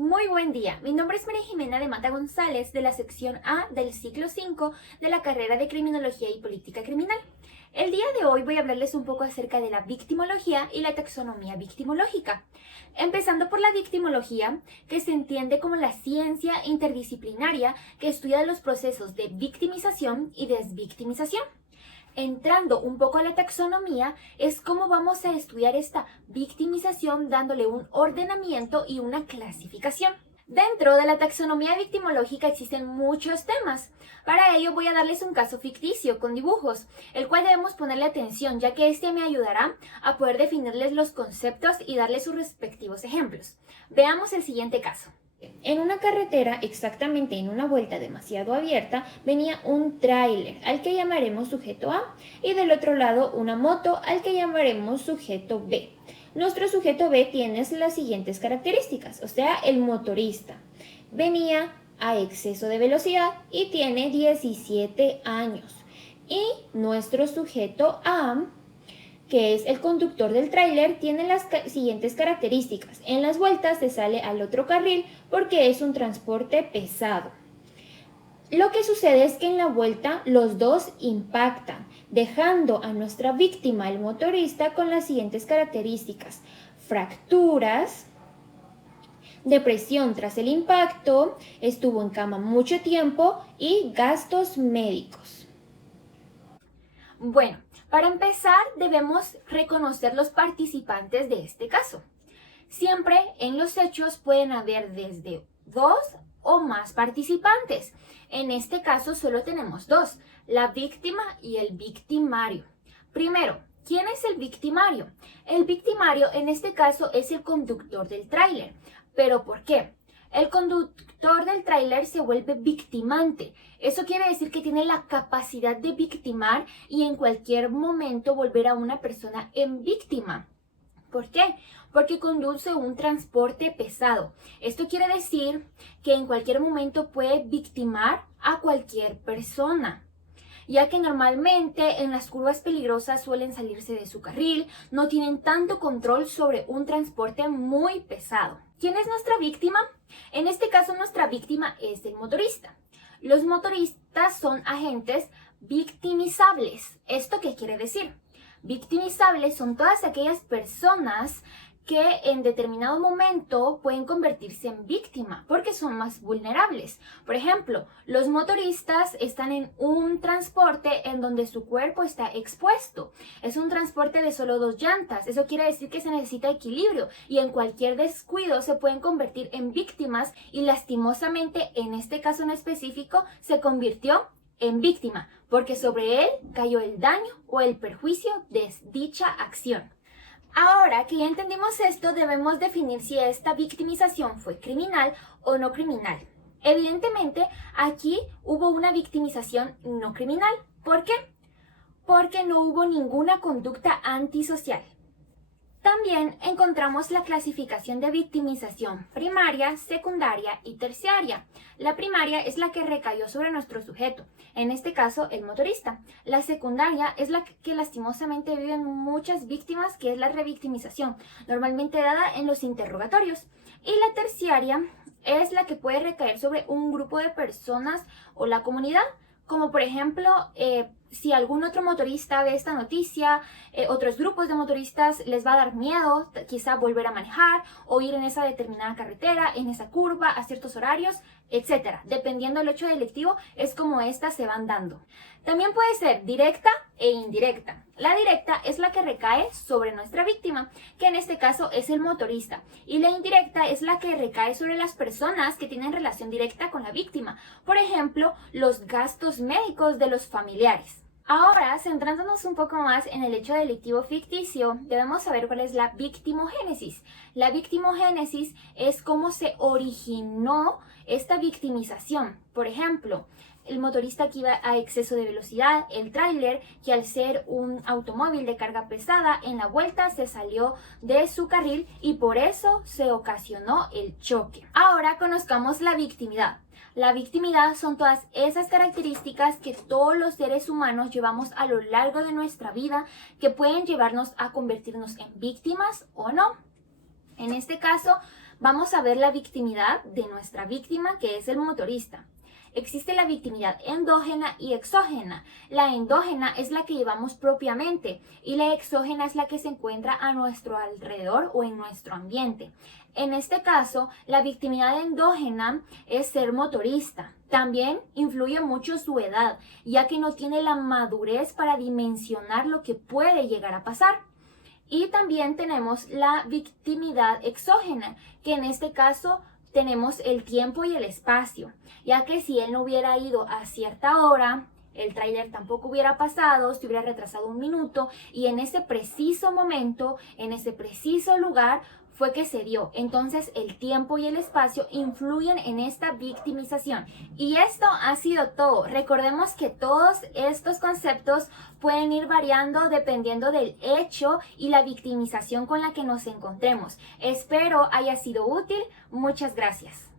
Muy buen día, mi nombre es María Jimena de Mata González de la sección A del ciclo 5 de la carrera de Criminología y Política Criminal. El día de hoy voy a hablarles un poco acerca de la victimología y la taxonomía victimológica. Empezando por la victimología, que se entiende como la ciencia interdisciplinaria que estudia los procesos de victimización y desvictimización. Entrando un poco a la taxonomía, es cómo vamos a estudiar esta victimización dándole un ordenamiento y una clasificación. Dentro de la taxonomía victimológica existen muchos temas. Para ello voy a darles un caso ficticio con dibujos, el cual debemos ponerle atención, ya que este me ayudará a poder definirles los conceptos y darles sus respectivos ejemplos. Veamos el siguiente caso. En una carretera, exactamente en una vuelta demasiado abierta, venía un tráiler al que llamaremos sujeto A y del otro lado una moto al que llamaremos sujeto B. Nuestro sujeto B tiene las siguientes características, o sea, el motorista. Venía a exceso de velocidad y tiene 17 años. Y nuestro sujeto A, que es el conductor del tráiler, tiene las siguientes características. En las vueltas se sale al otro carril porque es un transporte pesado. Lo que sucede es que en la vuelta los dos impactan, dejando a nuestra víctima, el motorista, con las siguientes características: fracturas, depresión tras el impacto, estuvo en cama mucho tiempo y gastos médicos. Bueno, para empezar debemos reconocer los participantes de este caso. Siempre en los hechos pueden haber desde 2 o más participantes. En este caso solo tenemos 2, la víctima y el victimario. Primero, ¿quién es el victimario? El victimario en este caso es el conductor del tráiler. ¿Pero por qué? El conductor del tráiler se vuelve victimante. Eso quiere decir que tiene la capacidad de victimar y en cualquier momento volver a una persona en víctima. ¿Por qué? Porque conduce un transporte pesado. Esto quiere decir que en cualquier momento puede victimar a cualquier persona, ya que normalmente en las curvas peligrosas suelen salirse de su carril, no tienen tanto control sobre un transporte muy pesado. ¿Quién es nuestra víctima? En este caso nuestra víctima es el motorista. Los motoristas son agentes victimizables. ¿Esto qué quiere decir? Victimizables son todas aquellas personas que en determinado momento pueden convertirse en víctima porque son más vulnerables. Por ejemplo, los motoristas están en un transporte en donde su cuerpo está expuesto. Es un transporte de solo 2 llantas. Eso quiere decir que se necesita equilibrio y en cualquier descuido se pueden convertir en víctimas y lastimosamente en este caso en específico se convirtió en víctima porque sobre él cayó el daño o el perjuicio de dicha acción. Ahora que ya entendimos esto, debemos definir si esta victimización fue criminal o no criminal. Evidentemente, aquí hubo una victimización no criminal. ¿Por qué? Porque no hubo ninguna conducta antisocial. También encontramos la clasificación de victimización primaria, secundaria y terciaria. La primaria es la que recayó sobre nuestro sujeto, en este caso el motorista. La secundaria es la que lastimosamente viven muchas víctimas, que es la revictimización, normalmente dada en los interrogatorios. Y la terciaria es la que puede recaer sobre un grupo de personas o la comunidad, como por ejemplo, si algún otro motorista ve esta noticia, otros grupos de motoristas les va a dar miedo quizá volver a manejar o ir en esa determinada carretera, en esa curva, a ciertos horarios, etc. Dependiendo del hecho delictivo, es como estas se van dando. También puede ser directa e indirecta. La directa es la que recae sobre nuestra víctima, que en este caso es el motorista. Y la indirecta es la que recae sobre las personas que tienen relación directa con la víctima. Por ejemplo, los gastos médicos de los familiares. Ahora, centrándonos un poco más en el hecho delictivo ficticio, debemos saber cuál es la victimogénesis. La victimogénesis es cómo se originó esta victimización. Por ejemplo, el motorista que iba a exceso de velocidad, el tráiler que al ser un automóvil de carga pesada en la vuelta se salió de su carril y por eso se ocasionó el choque. Ahora conozcamos la victimidad. La victimidad son todas esas características que todos los seres humanos llevamos a lo largo de nuestra vida que pueden llevarnos a convertirnos en víctimas o no. En este caso, Vamos a ver la victimidad de nuestra víctima, que es el motorista. Existe la victimidad endógena y exógena. La endógena es la que llevamos propiamente y la exógena es la que se encuentra a nuestro alrededor o en nuestro ambiente. En este caso, la victimidad endógena es ser motorista. También influye mucho su edad, ya que no tiene la madurez para dimensionar lo que puede llegar a pasar. Y también tenemos la victimidad exógena, que en este caso tenemos el tiempo y el espacio, ya que si él no hubiera ido a cierta hora, el tráiler tampoco hubiera pasado, se hubiera retrasado un minuto y en ese preciso momento, en ese preciso lugar, fue que se dio. Entonces el tiempo y el espacio influyen en esta victimización. Y esto ha sido todo. Recordemos que todos estos conceptos pueden ir variando dependiendo del hecho y la victimización con la que nos encontremos. Espero haya sido útil. Muchas gracias.